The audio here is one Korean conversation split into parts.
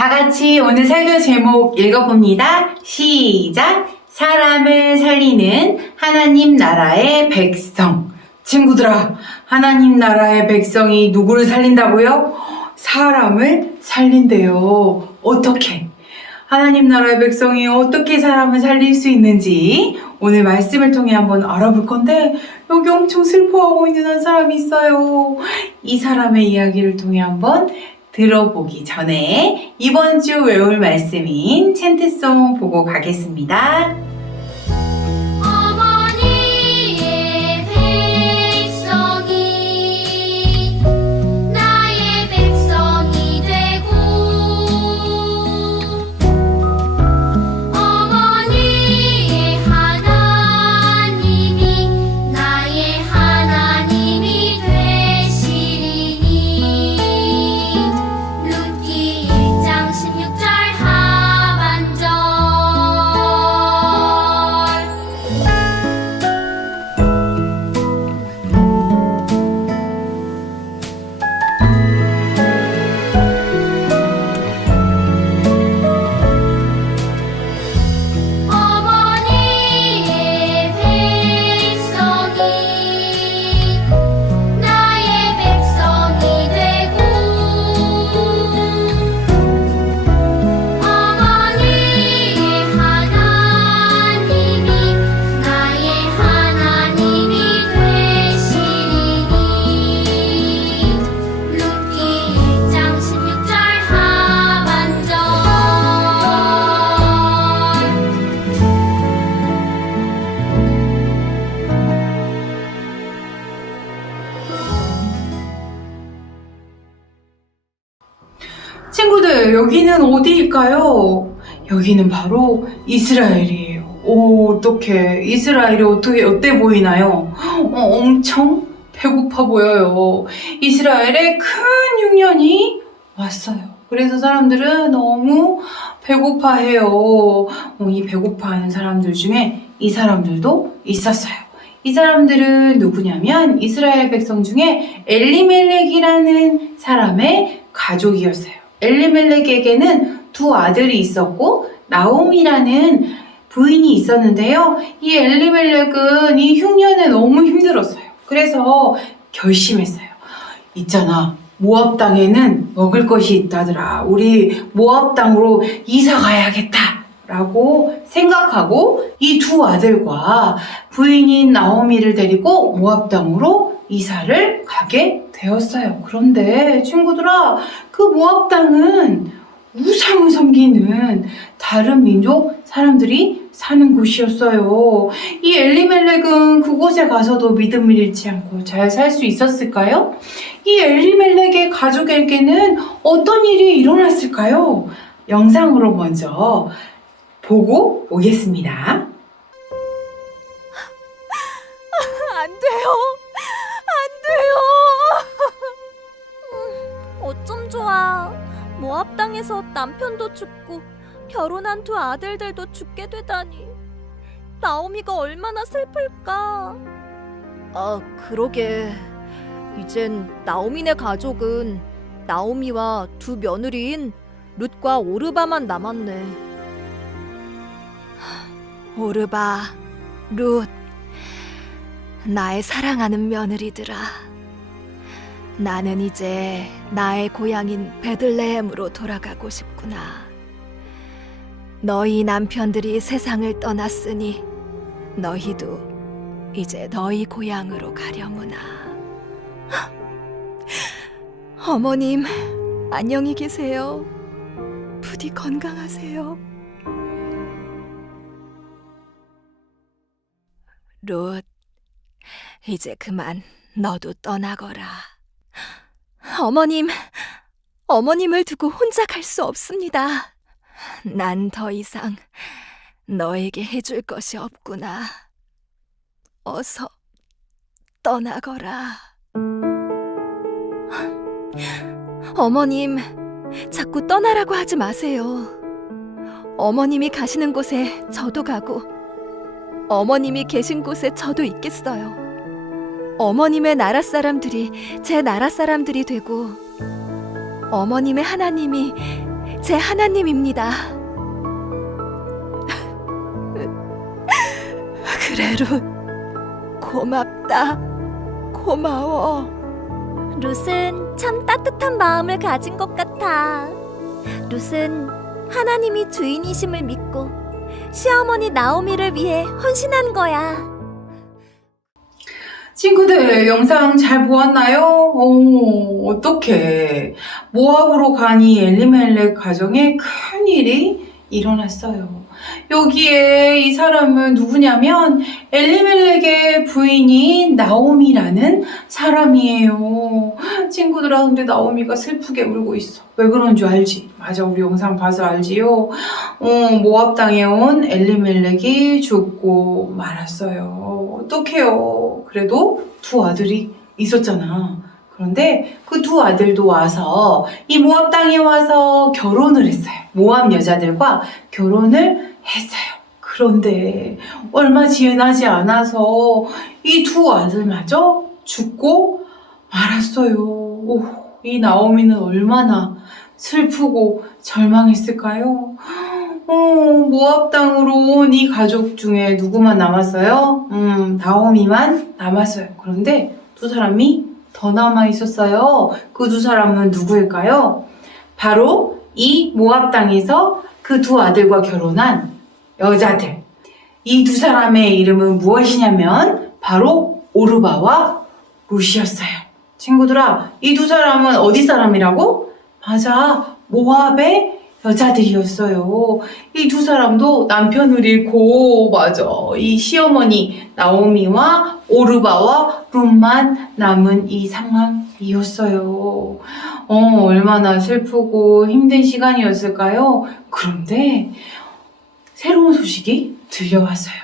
다 같이 오늘 설교 제목 읽어봅니다. 시작! 사람을 살리는 하나님 나라의 백성. 친구들아, 하나님 나라의 백성이 누구를 살린다고요? 사람을 살린대요. 어떻게? 하나님 나라의 백성이 어떻게 사람을 살릴 수 있는지 오늘 말씀을 통해 한번 알아볼 건데, 여기 엄청 슬퍼하고 있는 한 사람이 있어요. 이 사람의 이야기를 통해 한번 들어보기 전에 이번 주 외울 말씀인 챈트송 보고 가겠습니다. 어머니의 백성이 나의 백성이 되고 어머니의 하나님이 나의 하나님이 되시리니. 룻기 1장 16절 하반절. 어머니의 백성이 나의 백성이 되고 어머니의 하나님이 나의 하나님이 되시리니. 룻기 1장 16절 하반절. 친구들, 여기는 어디일까요? 여기는 바로 이스라엘이에요. 어떡해. 이스라엘이 어때 보이나요? 엄청 배고파 보여요. 이스라엘에 큰 흉년이 왔어요. 그래서 사람들은 너무 배고파해요. 이 배고파하는 사람들 중에 이 사람들도 있었어요. 이 사람들은 누구냐면 이스라엘 백성 중에 엘리멜렉이라는 사람의 가족이었어요. 엘리멜렉에게는 두 아들이 있었고 나옴이라는 부인이 있었는데요. 이 엘리멜렉은 이 흉년에 너무 힘들었어요. 그래서 결심했어요. 있잖아, 모압 땅에는 먹을 것이 있다더라. 우리 모압 땅으로 이사 가야겠다 라고 생각하고 이 두 아들과 부인인 나오미를 데리고 모압 땅으로 이사를 가게 되었어요. 그런데 친구들아, 그 모압 땅은 우상을 섬기는 다른 민족 사람들이 사는 곳이었어요. 이 엘리멜렉은 그곳에 가서도 믿음을 잃지 않고 잘 살 수 있었을까요? 이 엘리멜렉의 가족에게는 어떤 일이 일어났을까요? 영상으로 먼저 보고 오겠습니다. 안 돼요. 어쩜 좋아. 모압 땅에서 남편도 죽고 결혼한 두 아들들도 죽게 되다니. 나오미가 얼마나 슬플까. 아, 그러게. 이젠 나오미네 가족은 나오미와 두 며느리인 룻과 오르바만 남았네. 오르바, 룻, 나의 사랑하는 며느리들아. 나는 이제 나의 고향인 베들레헴으로 돌아가고 싶구나. 너희 남편들이 세상을 떠났으니 너희도 이제 너희 고향으로 가려무나. 어머님, 안녕히 계세요. 부디 건강하세요. 룻, 이제 그만 너도 떠나거라. 어머님을 두고 혼자 갈 수 없습니다. 난 더 이상 너에게 해줄 것이 없구나. 어서 떠나거라. 어머님, 자꾸 떠나라고 하지 마세요. 어머님이 가시는 곳에 저도 가고 어머님이 계신 곳에 저도 있겠어요. 어머님의 나라 사람들이 제 나라 사람들이 되고 어머님의 하나님이 제 하나님입니다. 그래, 룻. 고맙다. 고마워. 룻은 참 따뜻한 마음을 가진 것 같아. 룻은 하나님이 주인이심을 믿고 시어머니 나오미를 위해 헌신한 거야. 친구들, 영상 잘 보았나요? 어떡해. 모압으로 간 이 엘리멜렉 가정에 큰일이 일어났어요. 여기에 이 사람은 누구냐면 엘리멜렉의 부인인 나오미라는 사람이에요. 친구들아, 근데 나오미가 슬프게 울고 있어. 왜 그런 줄 알지? 맞아, 우리 영상 봐서 알지요? 모압 땅에 온 엘리멜렉이 죽고 말았어요. 어떡해요. 그래도 두 아들이 있었잖아. 그런데 그 두 아들도 와서 이 모압 땅에 와서 결혼을 했어요. 모압 여자들과 결혼을 했어요. 그런데 얼마 지나지 않아서 이 두 아들마저 죽고 말았어요. 이 나오미는 얼마나 슬프고 절망했을까요? 모압 땅으로 온 이 가족 중에 누구만 남았어요? 나오미만 남았어요. 그런데 두 사람이 더 남아 있었어요. 그 두 사람은 누구일까요? 바로 이 모압 땅에서 그 두 아들과 결혼한 여자들. 이 두 사람의 이름은 무엇이냐면 바로 오르바와 룻이었어요. 친구들아, 이 두 사람은 어디 사람이라고? 맞아, 모압의 여자들이었어요. 이 두 사람도 남편을 잃고, 맞아, 이 시어머니 나오미와 오르바와 룻만 남은 이 상황이었어요. 얼마나 슬프고 힘든 시간이었을까요? 그런데 새로운 소식이 들려왔어요.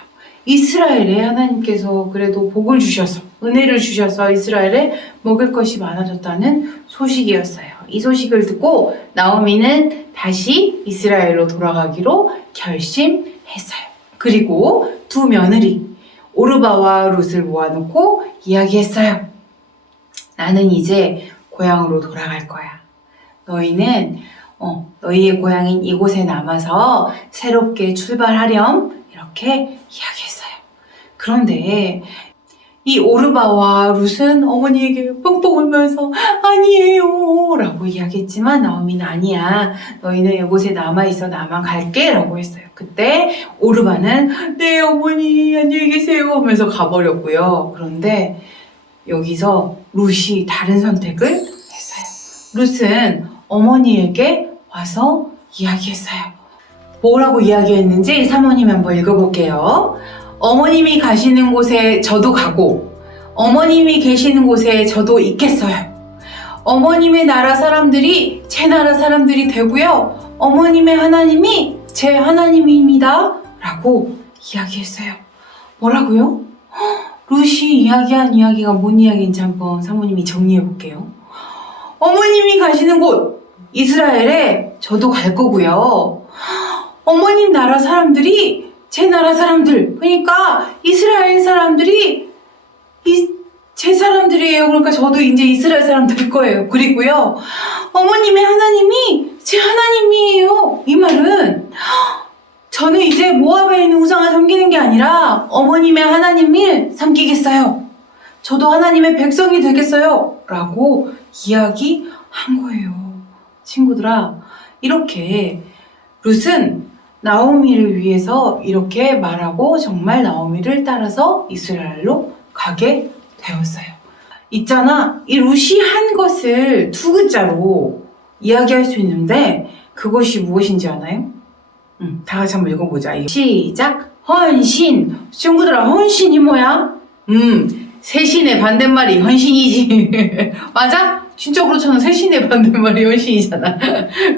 이스라엘에 하나님께서 그래도 복을 주셔서, 은혜를 주셔서 이스라엘에 먹을 것이 많아졌다는 소식이었어요. 이 소식을 듣고 나오미는 다시 이스라엘로 돌아가기로 결심했어요. 그리고 두 며느리 오르바와 룻을 모아놓고 이야기했어요. 나는 이제 고향으로 돌아갈 거야. 너희는 너희의 고향인 이곳에 남아서 새롭게 출발하렴, 이렇게 이야기했어요. 그런데 이 오르바와 룻은 어머니에게 뻥뻥 울면서 아니에요 라고 이야기했지만 나오미는 아니야, 너희는 이곳에 남아있어, 나만 갈게 라고 했어요. 그때 오르바는 네 어머니 안녕히 계세요 하면서 가버렸고요. 그런데 여기서 룻이 다른 선택을 했어요. 룻은 어머니에게 와서 이야기했어요. 뭐라고 이야기했는지 사모님 한번 읽어볼게요. 어머님이 가시는 곳에 저도 가고 어머님이 계시는 곳에 저도 있겠어요. 어머님의 나라 사람들이 제 나라 사람들이 되고요. 어머님의 하나님이 제 하나님입니다 라고 이야기했어요. 뭐라고요? 룻이 이야기한 이야기가 뭔 이야기인지 한번 사모님이 정리해 볼게요. 어머님이 가시는 곳 이스라엘에 저도 갈 거고요. 어머님 나라 사람들이 제 나라 사람들, 그러니까 이스라엘 사람들이 제 사람들이에요. 그러니까 저도 이제 이스라엘 사람 될 거예요. 그리고요, 어머님의 하나님이 제 하나님이에요. 이 말은 저는 이제 모압에 있는 우상을 섬기는 게 아니라 어머님의 하나님을 섬기겠어요. 저도 하나님의 백성이 되겠어요 라고 이야기한 거예요. 친구들아, 이렇게 룻은 나오미를 위해서 이렇게 말하고 정말 나오미를 따라서 이스라엘로 가게 되었어요. 있잖아, 이 룻이 한 것을 두 글자로 이야기할 수 있는데 그것이 무엇인지 아나요? 다 같이 한번 읽어보자. 시작! 헌신! 친구들아, 헌신이 뭐야? 세신의 반대말이 헌신이지. 맞아? 진짜 그렇잖아. 세신의 반대말이 헌신이잖아.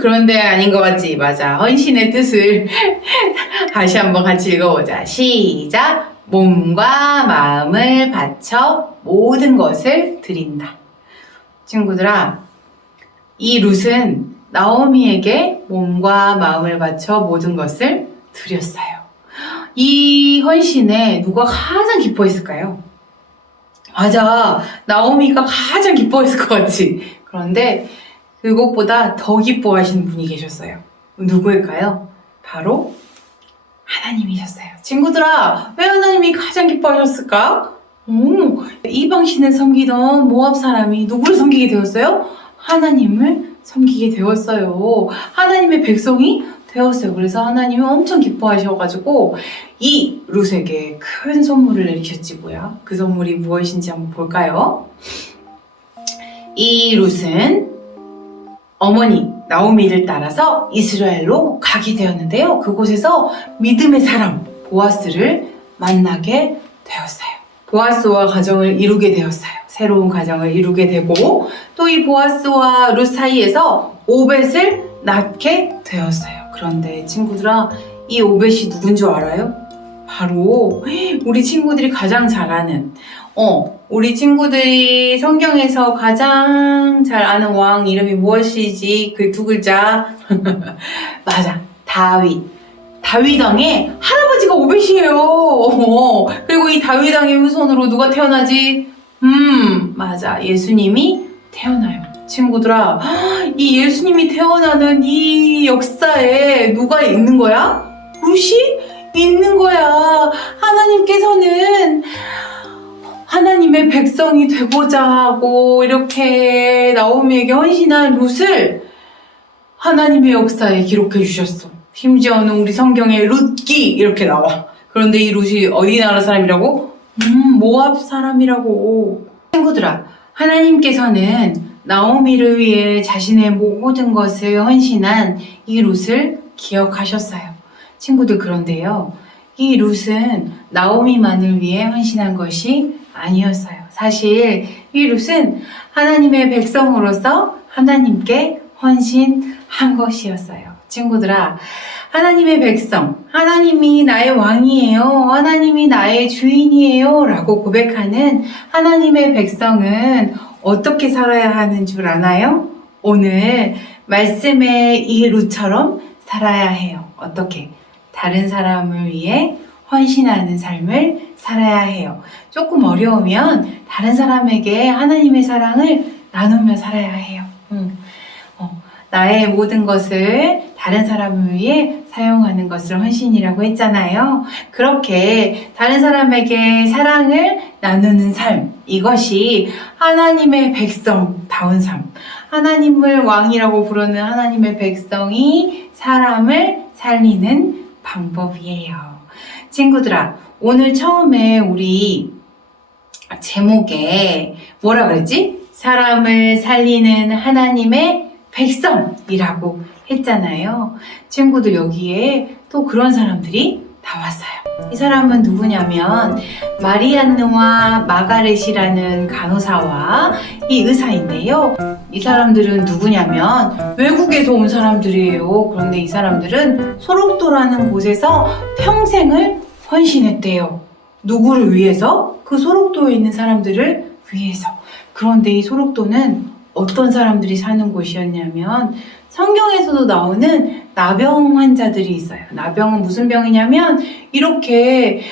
그런데 아닌 것 같지? 맞아. 헌신의 뜻을 다시 한번 같이 읽어보자. 시작! 몸과 마음을 바쳐 모든 것을 드린다. 친구들아, 이 룻은 나오미에게 몸과 마음을 바쳐 모든 것을 드렸어요. 이 헌신에 누가 가장 기뻐했을까요? 맞아, 나오미가 가장 기뻐했을 것 같지? 그런데 그것보다 더 기뻐하시는 분이 계셨어요. 누구일까요? 바로 하나님이셨어요. 친구들아, 왜 하나님이 가장 기뻐하셨을까? 이방신을 섬기던 모압 사람이 누구를 섬기게 되었어요? 하나님을 섬기게 되었어요. 하나님의 백성이 되었어요. 그래서 하나님이 엄청 기뻐하셔가지고 이 룻에게 큰 선물을 내리셨지 뭐야. 그 선물이 무엇인지 한번 볼까요? 이 룻은 어머니 나오미를 따라서 이스라엘로 가게 되었는데요. 그곳에서 믿음의 사람 보아스를 만나게 되었어요. 보아스와 가정을 이루게 되었어요. 새로운 가정을 이루게 되고 또 이 보아스와 룻 사이에서 오벳을 낳게 되었어요. 그런데 친구들아, 이 오벳이 누군 줄 알아요? 바로 우리 친구들이 가장 잘 아는 우리 친구들이 성경에서 가장 잘 아는 왕 이름이 무엇이지? 그 두 글자. 맞아, 다윗. 다윗 왕의 할아버지가 오벳이에요. 그리고 이 다윗 왕의 후손으로 누가 태어나지? 맞아, 예수님이 태어나요. 친구들아, 이 예수님이 태어나는 이 역사에 누가 있는 거야? 룻이 있는 거야. 하나님께서는 하나님의 백성이 되고자 하고 이렇게 나오미에게 헌신한 룻을 하나님의 역사에 기록해 주셨어. 심지어는 우리 성경에 룻기 이렇게 나와. 그런데 이 룻이 어디 나라 사람이라고? 모압 사람이라고. 친구들아, 하나님께서는 나오미를 위해 자신의 모든 것을 헌신한 이 룻을 기억하셨어요. 친구들, 그런데요, 이 룻은 나오미만을 위해 헌신한 것이 아니었어요. 사실 이 룻은 하나님의 백성으로서 하나님께 헌신한 것이었어요. 친구들아, 하나님의 백성, 하나님이 나의 왕이에요, 하나님이 나의 주인이에요 라고 고백하는 하나님의 백성은 어떻게 살아야 하는 줄 아나요? 오늘 말씀의 이 룻처럼 살아야 해요. 어떻게? 다른 사람을 위해 헌신하는 삶을 살아야 해요. 조금 어려우면 다른 사람에게 하나님의 사랑을 나누며 살아야 해요. 나의 모든 것을 다른 사람을 위해 사용하는 것을 헌신이라고 했잖아요. 그렇게 다른 사람에게 사랑을 나누는 삶, 이것이 하나님의 백성다운 삶, 하나님을 왕이라고 부르는 하나님의 백성이 사람을 살리는 방법이에요. 친구들아, 오늘 처음에 우리 제목에 뭐라 그랬지? 사람을 살리는 하나님의 백성이라고 했잖아요. 친구들, 여기에 또 그런 사람들이 나왔어요. 이 사람은 누구냐면 마리안느와 마가렛이라는 간호사와 이 의사인데요. 이 사람들은 누구냐면 외국에서 온 사람들이에요. 그런데 이 사람들은 소록도라는 곳에서 평생을 헌신했대요. 누구를 위해서? 그 소록도에 있는 사람들을 위해서. 그런데 이 소록도는 어떤 사람들이 사는 곳이었냐면 성경에서도 나오는 나병 환자들이 있어요. 나병은 무슨 병이냐면 이렇게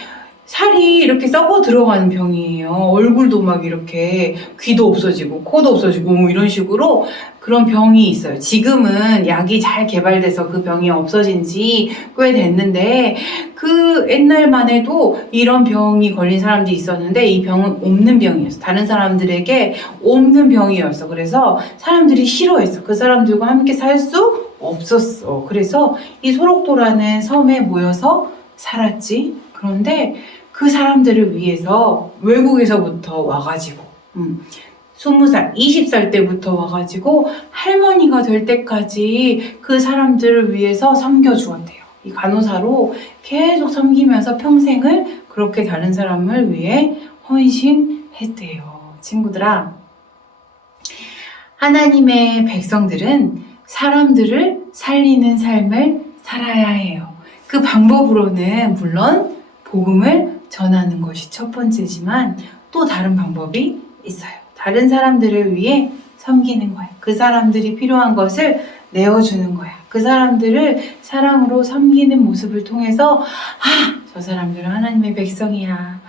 살이 이렇게 썩어 들어가는 병이에요. 얼굴도 막 이렇게 귀도 없어지고 코도 없어지고 뭐 이런 식으로 그런 병이 있어요. 지금은 약이 잘 개발돼서 그 병이 없어진 지 꽤 됐는데 그 옛날만 해도 이런 병이 걸린 사람들이 있었는데 이 병은 없는 병이었어. 다른 사람들에게 없는 병이었어. 그래서 사람들이 싫어했어. 그 사람들과 함께 살 수 없었어. 그래서 이 소록도라는 섬에 모여서 살았지. 그런데 그 사람들을 위해서 외국에서부터 와가지고 20살, 20살 때부터 와가지고 할머니가 될 때까지 그 사람들을 위해서 섬겨주었대요. 이 간호사로 계속 섬기면서 평생을 그렇게 다른 사람을 위해 헌신했대요. 친구들아, 하나님의 백성들은 사람들을 살리는 삶을 살아야 해요. 그 방법으로는 물론 복음을 전하는 것이 첫 번째지만 또 다른 방법이 있어요. 다른 사람들을 위해 섬기는 거야. 그 사람들이 필요한 것을 내어주는 거야. 그 사람들을 사랑으로 섬기는 모습을 통해서 저 사람들은 하나님의 백성이야.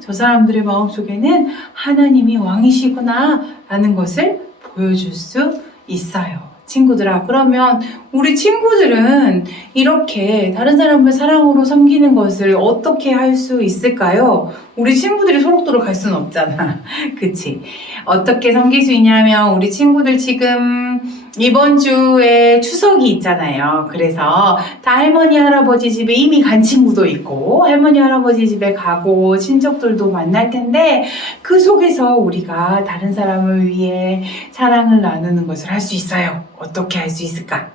저 사람들의 마음속에는 하나님이 왕이시구나 라는 것을 보여줄 수 있어요. 친구들아, 그러면 우리 친구들은 이렇게 다른 사람을 사랑으로 섬기는 것을 어떻게 할 수 있을까요? 우리 친구들이 소록도록 갈 수는 없잖아. 그치? 어떻게 섬길 수 있냐면, 우리 친구들 지금 이번 주에 추석이 있잖아요. 그래서 다 할머니, 할아버지 집에 이미 간 친구도 있고, 할머니, 할아버지 집에 가고, 친척들도 만날 텐데, 그 속에서 우리가 다른 사람을 위해 사랑을 나누는 것을 할 수 있어요. 어떻게 할 수 있을까?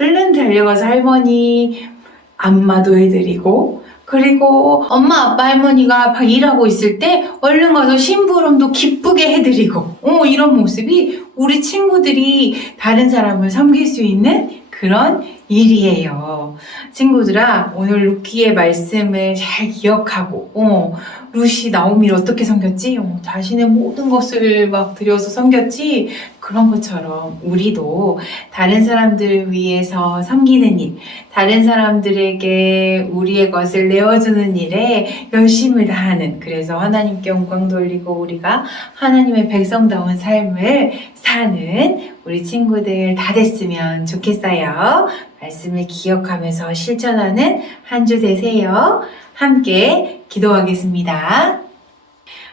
얼른 달려가서 할머니 안마도 해드리고, 그리고 엄마, 아빠, 할머니가 막 일하고 있을 때 얼른 가서 심부름도 기쁘게 해드리고, 이런 모습이 우리 친구들이 다른 사람을 섬길 수 있는 그런 일이에요. 친구들아, 오늘 루키의 말씀을 잘 기억하고, 루시 나오미를 어떻게 섬겼지? 자신의 모든 것을 막 들여서 섬겼지? 그런 것처럼 우리도 다른 사람들을 위해서 섬기는 일, 다른 사람들에게 우리의 것을 내어주는 일에 열심을 다하는, 그래서 하나님께 영광 돌리고 우리가 하나님의 백성다운 삶을 사는 우리 친구들 다 됐으면 좋겠어요. 말씀을 기억하면서 실천하는 한 주 되세요. 함께 기도하겠습니다.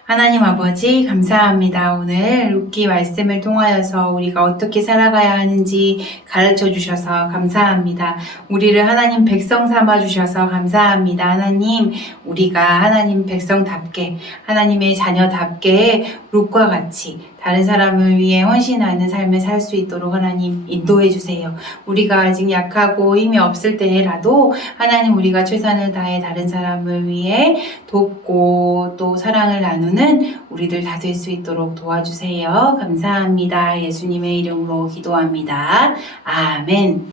하나님 아버지, 감사합니다. 오늘 루키 말씀을 통하여서 우리가 어떻게 살아가야 하는지 가르쳐 주셔서 감사합니다. 우리를 하나님 백성 삼아 주셔서 감사합니다. 하나님, 우리가 하나님 백성답게, 하나님의 자녀답게 룻과 같이 다른 사람을 위해 헌신하는 삶을 살 수 있도록 하나님 인도해 주세요. 우리가 아직 약하고 힘이 없을 때라도 하나님, 우리가 최선을 다해 다른 사람을 위해 돕고 또 사랑을 나누는 우리들 다 될 수 있도록 도와주세요. 감사합니다. 예수님의 이름으로 기도합니다. 아멘.